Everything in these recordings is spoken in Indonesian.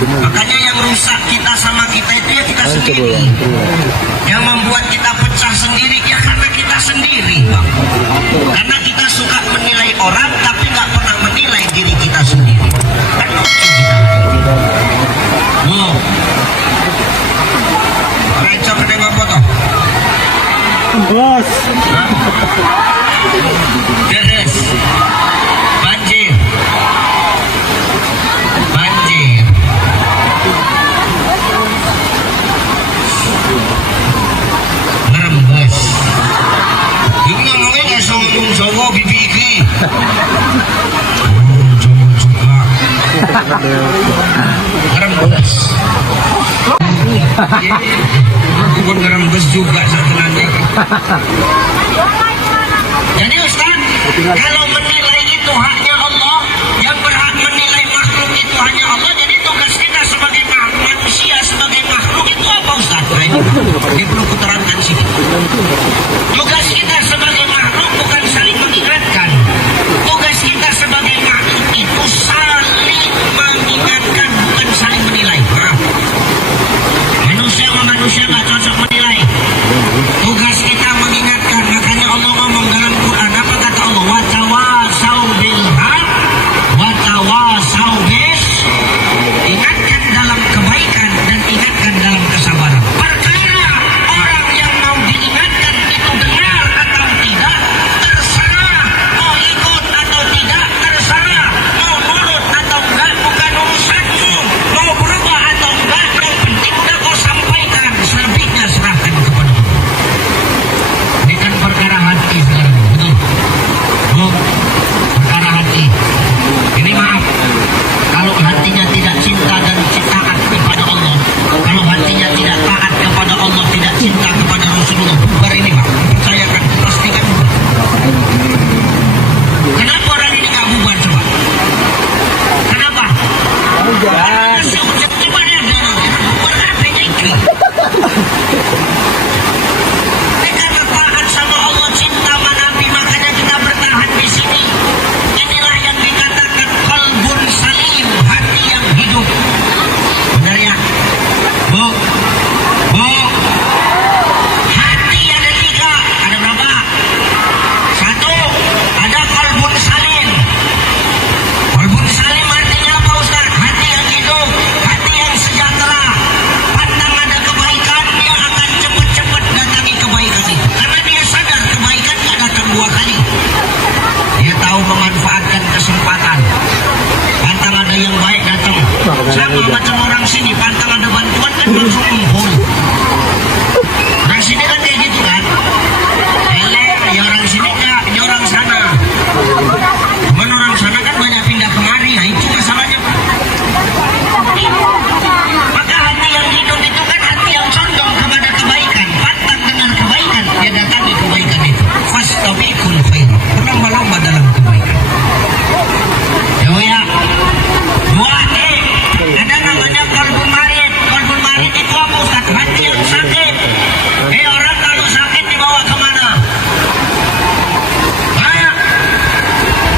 Makanya yang rusak kita sama kita itu ya kita sendiri. Yang membuat kita pecah sendiri ya karena kita sendiri, Bang. Karena kita suka menilai orang tapi nggak pernah menilai diri kita sendiri. Kan lucu kita. Recok ada apa toh? Bos. Beres. Banjir. Ngerembes. Ini ngomongnya kayak songong-songong bibi-bibi. Songong juga. Ngerembes. Bukan ngerembes juga satu nanti. Jadi Ustaz, kalau menilai itu haknya Allah, yang berhak menilai makhluk itu hanya Allah. Jadi tugas kita sebagai manusia, sebagai makhluk itu apa Ustaz? Nah, ini perlu kuterangkan sih. Tugas kita sebagai makhluk bukan saling mengingatkan. Tugas kita sebagai makhluk itu saling mengingatkan, bukan saling menilai. Nah, manusia sama manusia nggak cocok menilai. Tugas kita mengingatkan. Makanya Allah ngomong dalam Quran, apa kata Allah? Watawasau bil haq, watawasau bis. Ingatkan dalam kebaikan dan ingatkan dalam kesabaran. Perkara orang yang mau diingatkan itu benar atau tidak terserah, mau ikut atau tidak terserah, mau nurut atau enggak bukan urusanmu, mau berubah atau enggak, yang penting udah kau sampaikan, selebihnya serahkan kepada Allah. Ini kan perkara hati sekarang, betul? Perkara hati. Ini maaf, kalau hatinya tidak cinta dan taat kepada Allah, kalau hatinya tidak taat kepada Allah, tidak cinta kepada Rasulullah, bubar ini Pak. Percayakan, pastikan bubar. Kenapa orang ini nggak bubar coba? Kenapa? Karena seucap coba dia bubar apa ini? Karena taat sama Allah, cinta sama Nabi, makanya kita bertahan di sini. Inilah yang dikatakan qalbun salim, hati yang hidup. Benar ya? Bu, hati ada 3, ada berapa? 1, ada qalbun salim. Qalbun salim artinya apa Ustaz? Hati yang hidup, hati yang sejahtera. Pandang ada kebaikan, dia akan cepat-cepat datangi kebaikan itu. Karena dia sadar kebaikan tidak datang 2 kali. Dia tahu memanfaatkan kesempatan. Pantang ada yang baik datang. Sama macam orang sini, pantang ada bantuan kan langsung ngumpul. Orang sini kan kayak gitu kan. Ya orang sini enggak, ya orang sana. Cuman orang sana kan banyak pindah kemari, nah itu masalahnya Pak. Maka hati yang hidup itu kan hati yang condong kepada kebaikan. Pantang dengan kebaikan, dia datangi kebaikan itu. Fastabiqul khair. Berlomba-lomba dalam kebaikan. Ya. 2, ada namanya qalbun marid. Qalbun marid itu apa Ustaz? Hati yang sakit. Orang kalau sakit dibawa kemana?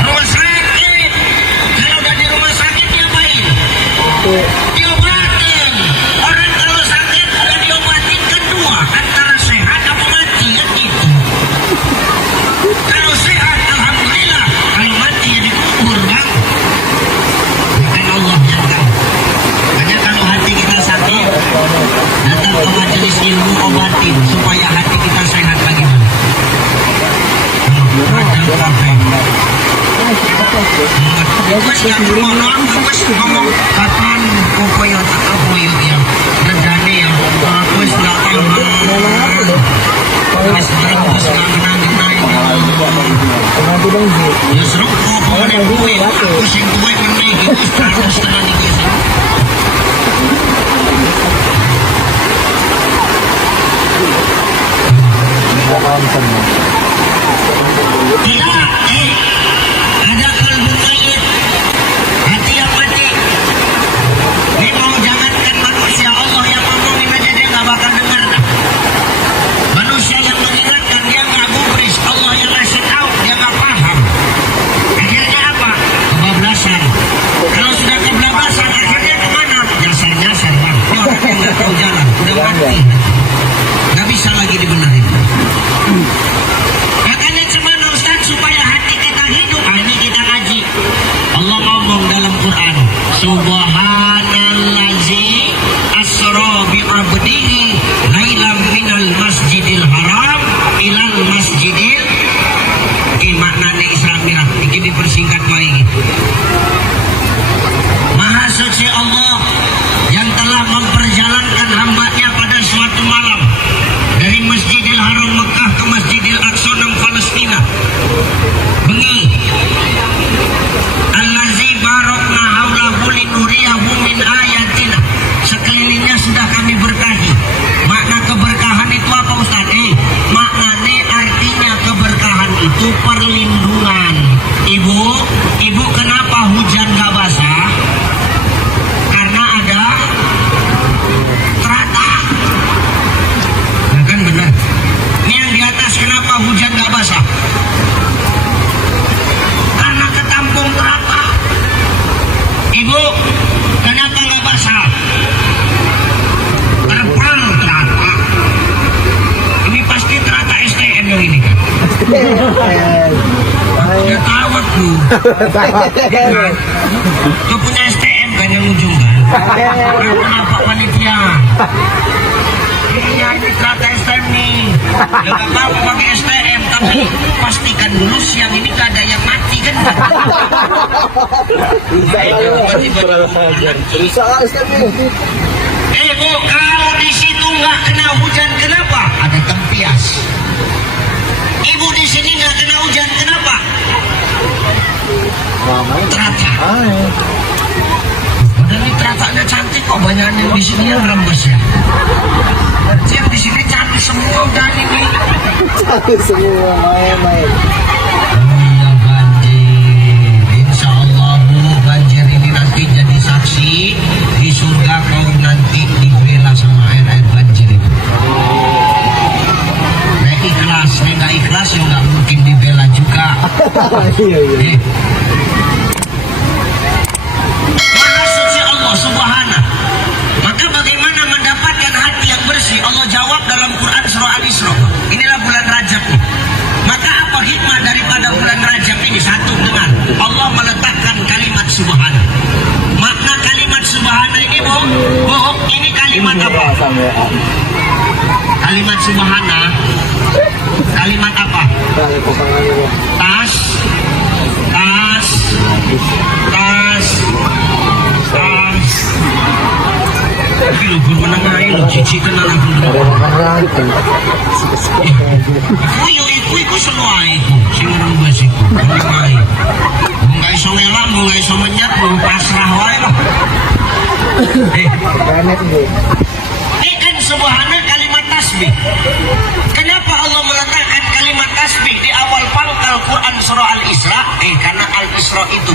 Rumah sakit. Kalau udah di rumah sakit diapain? Diobatin. Orang kalau sakit udah diobatin kan 2, antara sehat apa mati kan gitu. Kalau sehat alhamdulillah, kalau mati ya dikubur Bang. Bukan Allah yang tahu. Hanya kalau hati kita sakit, datang ke majelis ilmu obatin supaya hati kita sehat lagi Bang. Radang kafe. Wes gak ngomong kapan kokoyot ya redane ya wes gak tahu wes berembus nang-nang ya seru kokoyot kuwi aku sing kuwi meneh iki terus tenan iki tidak ada kalbu mayit, hati yang mati. Ini mau jangankan manusia, Allah yang ngomongin aja dia nggak bakal dengar. Manusia yang mengingatkan dia nggak gubris, Allah yang ngasih tahu dia nggak paham. Akhirnya apa? Kebablasan. Kalau sudah kebablasan akhirnya kemana? Ya Subhanallazi asra bi 'abdihi lailam minal masjidil haram ilal masjidil. Maknanya Isra Mi'raj ini dipersingkat baik. Maha suci Allah yang telah memperjalankan hambanya pada suatu malam dari Masjidil Haram Mekah ke Masjidil Aqsa nang Palestina. Bengi Allazi barakna haulahu linuriyahu min ayatina. Sekelilingnya sudah kami berkahi. Makna keberkahan itu apa Ustaz? Maknanya artinya keberkahan itu perlindungan. Ibu kenapa hujan gak basah? Karena ada terata. Nah kan benar. Ini yang di atas kenapa hujan gak basah? Karena ketampung terata. Ibu, kenapa gak basah? Terper terata. Ini pasti terata STM yang ini kan? Ya tahu aku. Itu punya STM kan yang ujung kan? Kenapa panitia? Iya ini terata STM nih. Ya gak apa-apa pakai STM, tapi pastikan dulu siang ini gak ada yang mati kan? Bu, kalau di situ nggak kena hujan kenapa? Ada tempias. Ibu di sini nggak kena hujan kenapa? Terata. Udah nih teratanya cantik kok, banyak yang di sini yang rembes ya. Berarti yang di sini cantik semua udah ini. Cantik semua main-main. Iya banjir. Insya Allah Bu, banjir ini nanti jadi saksi di surga kau nanti dibela sama air banjir itu. Nah ikhlas, nggak ikhlas ya nggak mungkin dibela juga. Iya. Maha suci Allah Subhanahu. Maka bagaimana mendapatkan hati yang bersih? Allah jawab dalam Quran surah Al-Isra. Inilah bulan Rajab nih. Maka apa hikmah daripada bulan Rajab ini? Satu, dengan Allah meletakkan kalimat Subhanahu. Makna kalimat Subhanahu ini bohong. Ini kalimat apa? Kalimat Subhanahu. Kalimat apa? Tas. Tapi lu belum menengah lu cici kenal aku dulu. Iku semua iku. Sing nembus iku. Nggak iso ngelak, nggak iso menyat, mau pasrah wae lah. Ini kan Subhanahu kalimat tasbih. Kenapa Allah meletakkan kalimat tasbih di awal pangkal Quran surah Al-Isra? Karena Al-Isra itu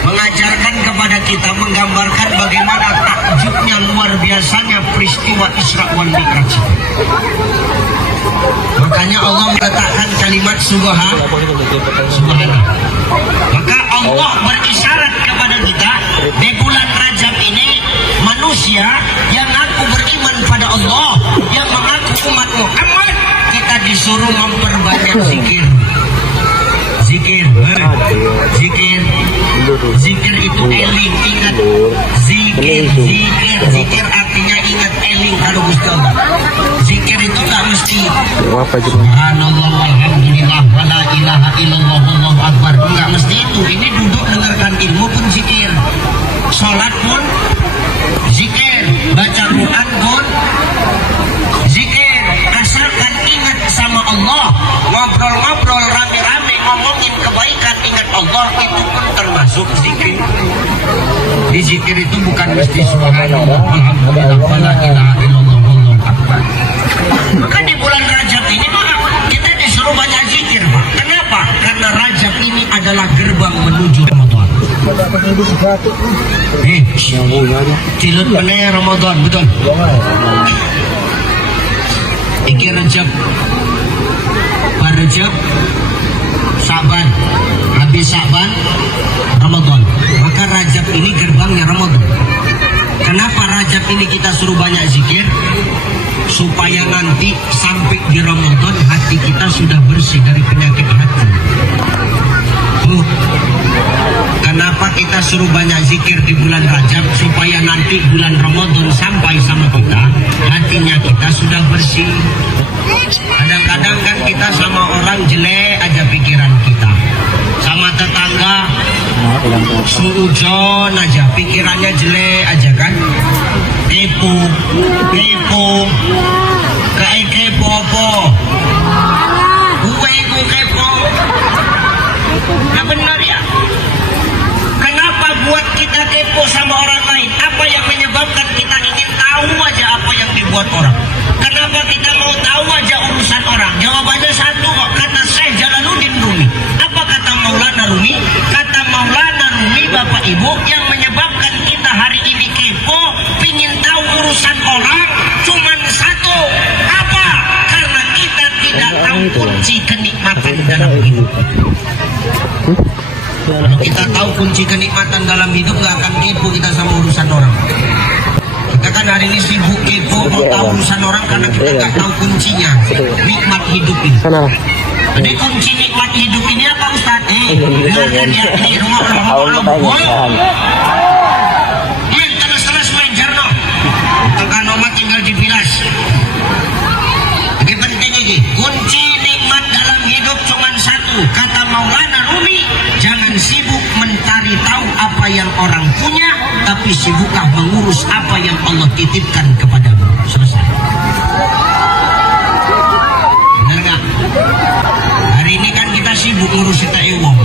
mengajarkan kepada kita, menggambarkan bagaimana takjubnya luar biasanya peristiwa Isra wal Mi'raj. Makanya Allah meletakkan kalimat Subhanahu. Maka Allah berisyarat kepada kita di bulan Rajab ini, manusia yang mengaku beriman pada Allah, yang mengaku umat Muhammad, kita disuruh memperbanyak zikir. Zikir itu eling, ingat. Zikir artinya ingat, eling kalau Gusti Allah. Zikir itu tak mesti subhanallah walhamdulillah wala ilaha illallah wallahu akbar. Enggak mesti itu. Ini duduk dengarkan ilmu pun zikir, sholat pun zikir, baca Quran pun zikir. Asalkan ingat sama Allah, ngobrol-ngobrol rame-rame ngomongin kebaikan, ingat Allah, itu pun termasuk zikir. Di zikir itu bukan mesti subhanallah walhamdulillah wala ilaha illallah wallahu akbar. Maka di bulan Rajab ini kita disuruh banyak zikir, Pak. Kenapa? Karena Rajab ini adalah gerbang menuju Ramadan. Cilut meneh Ramadan, betul. Iki Rajab, Rajab, Saban, habis Saban, Ramadan. Maka Rajab ini gerbangnya Ramadan. Kenapa Rajab ini kita suruh banyak zikir? Supaya nanti sampai di Ramadan hati kita sudah bersih dari penyakit hati. Karena Kenapa kita suruh banyak zikir di bulan Rajab? Supaya nanti bulan Ramadan sampai sama kita, hatinya kita sudah bersih. Kadang-kadang kan kita sama orang jelek aja pikiran kita, sama tetangga suujon aja pikirannya jelek aja kan. Kepo apa? Gue kepo. Nah benar ya. Kenapa buat kita kepo sama orang lain? Apa yang menyebabkan kita ingin tahu aja apa yang dibuat orang? Kenapa kita mau tahu aja urusan orang? Jawabannya satu kok, kata Syekh Jalaluddin Rumi. Apa kata Maulana Rumi? Kata Maulana Rumi, Bapak Ibu, yang menyebabkan kita hari ini kepo, pingin tahu urusan orang, cuman satu. Apa? Karena kita tidak tahu kunci kenikmatan dalam hidup. Kalau kita tahu kunci kenikmatan dalam hidup, gak akan kepo kita sama urusan orang. Kita kan hari ini sibuk kepo mau tahu urusan orang karena kita nggak tahu kuncinya nikmat hidup ini. Jadi kunci nikmat hidup ini apa Ustaz? Dengarkan ya, ini rumah yang terus wajar no. Tekan omat tinggal di bilas. Ini penting ini. Kunci nikmat dalam hidup cuma satu. Kata Maulana Rumi, jangan sibuk mencari tahu apa yang orang punya, tapi sibuklah mengurus apa yang Allah titipkan kepadamu. Selesai. Benar nggak? Hari ini kan kita sibuk ngurus kita wong.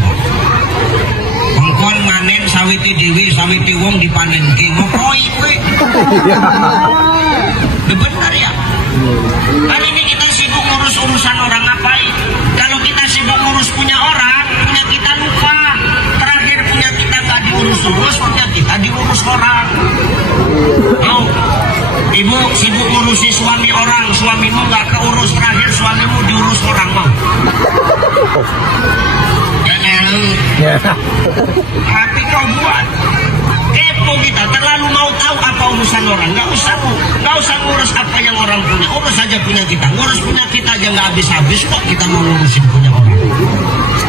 Kongkol manen sawite dewi, sawite wong dipanen ke ngopoi kowe. Benar ya? Hari ini kita sibuk ngurus urusan orang ngapain? Kalau kita sibuk ngurus punya orang, punya kita lupa. Terakhir punya kita nggak diurus-urus, punya kita diurus orang. Mau? Ibu sibuk ngurusi suami orang, suamimu nggak keurus, terakhir suamimu diurus orang, mau? Tapi kau buat kepo kita, terlalu mau tahu apa urusan orang. Nggak usah ngurus apa yang orang punya, urus saja punya kita. Ngurus punya kita aja nggak habis-habis kok kita mau ngurusin punya orang.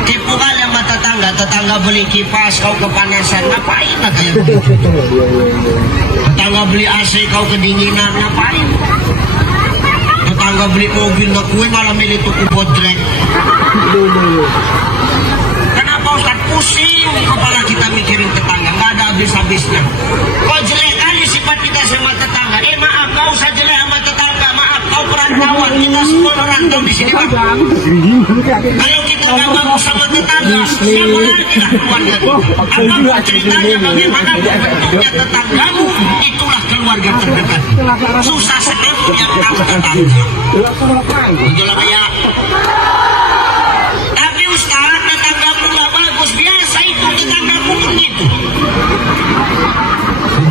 Kepo kali sama tetangga beli kipas kau kepanasan, ngapain lah kayak begitu? Tetangga beli AC kau kedinginan, ngapain? Tetangga beli mobil nggak kue malah milih tuku bodrek. Kenapa Ustaz? Pusing kepala kita mikirin tetangga, nggak ada habis-habisnya. Kok jelek kali sifat kita sama tetangga? Maaf, nggak usah jelek sama tetangga. Maaf, kau perantauan, kita semua rantau di sini Pak. Kalau kita nggak bagus sama tetangga, siapa lagi lah keluarga kita? Apapun ceritanya, bagaimana bentuknya tetanggamu, itulah keluarga terdekat. Susah sekali yang tahu tetangga. Betul apa ya? Tapi Ustaz, tetanggamu nggak bagus, biasa itu tetanggamu begitu.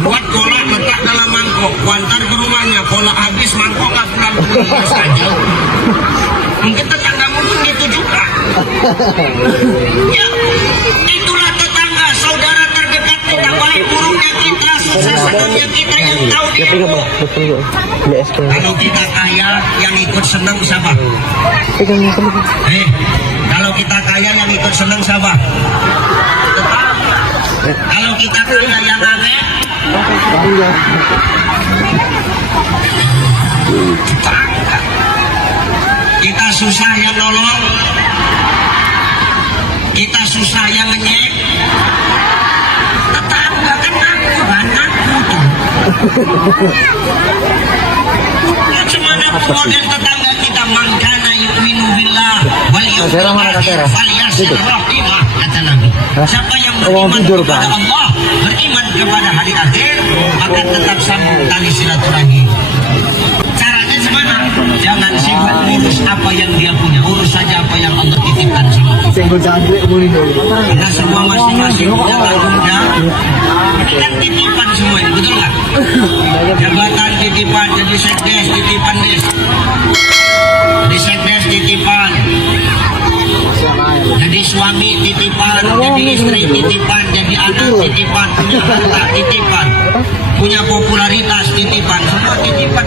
Buat kolak letak dalam mangkok, kuantar ke rumahnya, kolak habis mangkok nggak pulang saja. Mungkin tetanggamu begitu juga. Ya, itulah tetangga, saudara terdekat kita, baik buruknya kita, sukses senangnya kita yang tahu dia. Kalau kita kaya, yang ikut senang siapa? Kalau kita kaya, yang ikut senang siapa? Kalau kita kaya, yang aneh? Tetangga. Kita susah yang nolong, kita susah yang ngenyek. Tetangga kan anakku tuh. Bagaimana model tetangga kita, mangkana yu'minu billah wal yawmil akhir falyasir rahimah, kata Nabi. Siapa yang beriman kepada Allah, beriman kepada hari akhir, maka tetap sambung tali silaturahmi. Caranya gimana? Jangan sibuk ngurus apa yang dia punya, urus saja apa yang Allah titipkan sama kita. Karena semua masing-masing punya tanggungan. Ini kan titipan semua ini, betul nggak? Jabatan titipan, jadi sekdes titipan des. Di sekdes titipan. Jadi suami titipan, jadi istri titipan, jadi anak titipan, punya harta titipan, punya popularitas titipan, semua titipan.